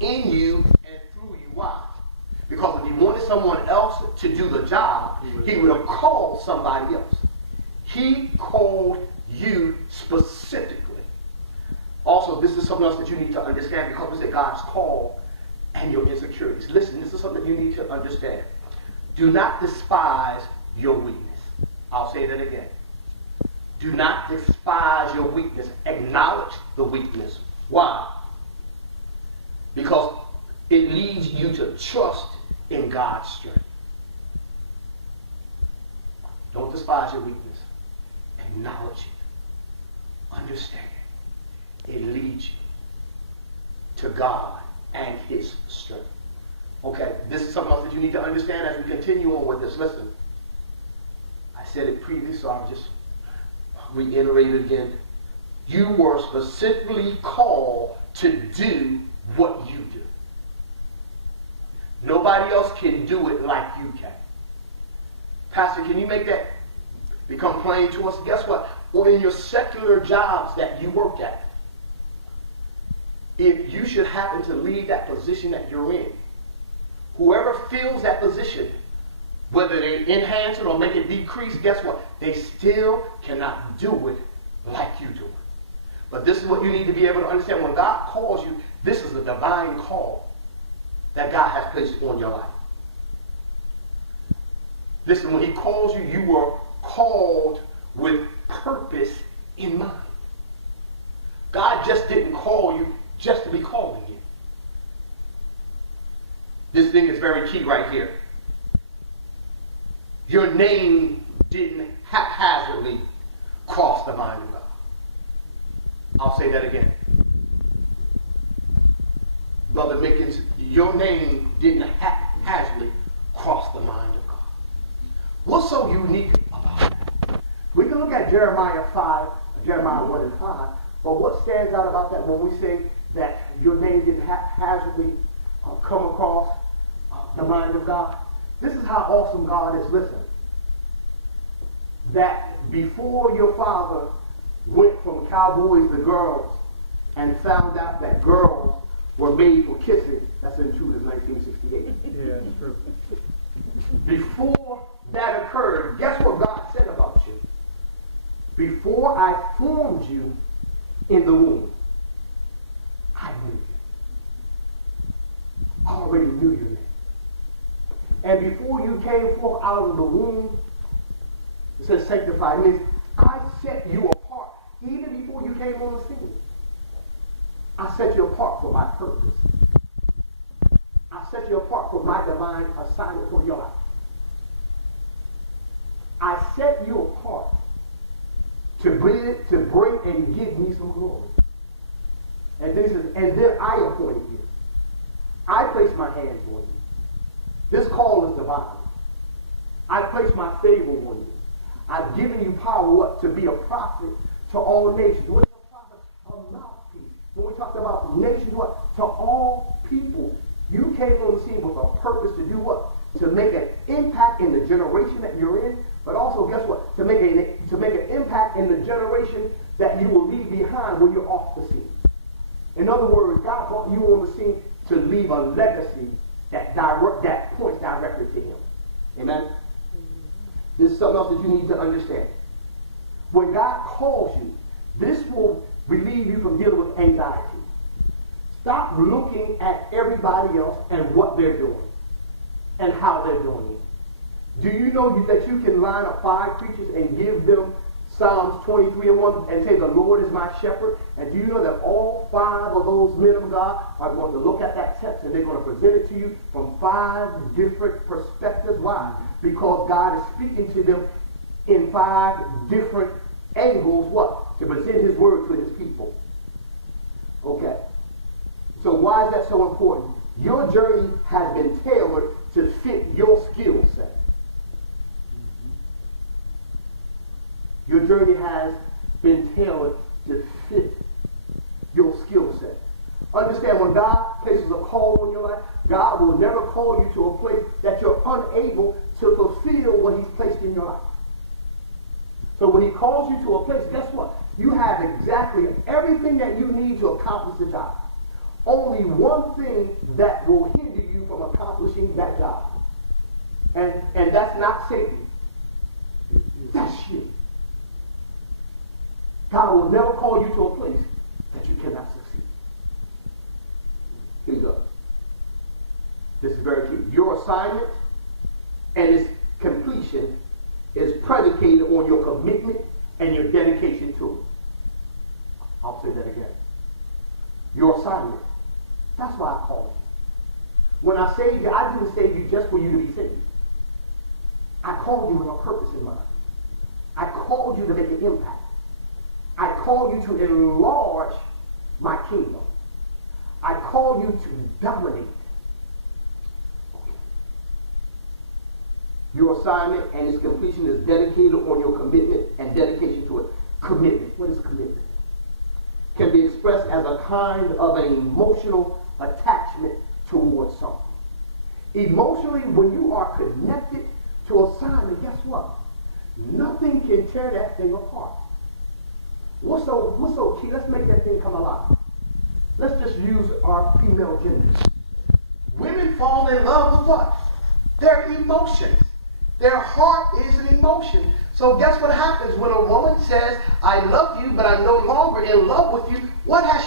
in you and through you. Why? Because if he wanted someone else to do the job, he would have called somebody else. He called you specifically. Also, this is something else that you need to understand, because we say God's call and your insecurities. Listen, this is something you need to understand. Do not despise your weakness. I'll say that again. Do not despise your weakness. Acknowledge the weakness. Why? Because it leads you to trust in God's strength. Don't despise your weakness. Acknowledge it. Understand it. It leads you to God and his strength. Okay, this is something else that you need to understand as we continue on with this. Listen, I said it previously, so I'll just reiterate it again. You were specifically called to do what you do. Nobody else can do it like you can. Pastor, can you make that become plain to us? Guess what? Or in your secular jobs that you work at, if you should happen to leave that position that you're in, whoever fills that position, whether they enhance it or make it decrease, guess what? They still cannot do it like you do it. But this is what you need to be able to understand. When God calls you, this is a divine call that God has placed on your life. Listen, when he calls you, you were called with purpose in mind. God just didn't call you just to be calling you. This thing is very key right here. Your name didn't haphazardly cross the mind of God. I'll say that again. Brother Mickens, your name didn't haphazardly cross the mind of God. What's so unique about that? We can look at Jeremiah 1 and 5, but what stands out about that when we say that your name didn't haphazardly come across the mind of God? This is how awesome God is. Listen, that before your father went from cowboys to girls and found out that girls were made for kissing, that's in Tudor's 1968. Yeah, that's true. Before that occurred, guess what God said about you? Before I formed you in the womb, I knew you. I already knew your name. And before you came forth out of the womb, it says sanctified. It means I set you apart. Even before you came on the scene, I set you apart for my purpose. I set you apart for my divine assignment for your life. I set you apart to bring and give me some glory. And then he says, and then I appointed you. I placed my hands on you. This call is divine. I placed my favor on you. I've given you power what? To be a prophet to all nations. What is a prophet? A mouthpiece. When we talk about nations, what? To all people. You came on the scene with a purpose to do what? To make an impact in the generation that you're in, but also, guess what? To make an impact in the generation that you will leave behind when you're off the scene. In other words, God brought you on the scene to leave a legacy that points directly to him. Amen? This is something else that you need to understand. When God calls you, this will relieve you from dealing with anxiety. Stop looking at everybody else and what they're doing and how they're doing it. Do you know that you can line up 5 preachers and give them Psalms 23 and 1 and say, the Lord is my shepherd? And do you know that all 5 of those men of God are going to look at that text and they're going to present it to you from 5 different perspectives? Why? Because God is speaking to them in 5 different angles, what? To present his word to his people. Okay. So why is that so important? Your journey has been tailored to fit your skill set. Your journey has been tailored to fit your skill set. Understand, when God places a call on your life, God will never call you to a place that you're unable to fulfill what he's placed in your life. So when he calls you to a place, guess what? You have exactly everything that you need to accomplish the job. only one thing that will hinder you from accomplishing that job. And that's not Satan. That's you. God will never call you to a place that you cannot succeed. Here you go. This is very key. Your assignment and its completion is predicated on your commitment and your dedication to it. I'll say that again. Your assignment. That's why I call it. When I saved you, I didn't save you just for you to be saved. I called you with a purpose in mind. I called you to make an impact. I called you to enlarge my kingdom. I called you to dominate. Okay. Your assignment and its completion is dedicated on your commitment and dedication to it. Commitment. What is commitment? Can be expressed as a kind of an emotional attachment towards something. Emotionally, when you are connected to assignment, guess what? Nothing can tear that thing apart. What's so key? Let's make that thing come alive. Let's just use our female genders. Women fall in love with what? Their emotions. Their heart is an emotion. So guess what happens when a woman says, I love you, but I'm no longer in love with you? What has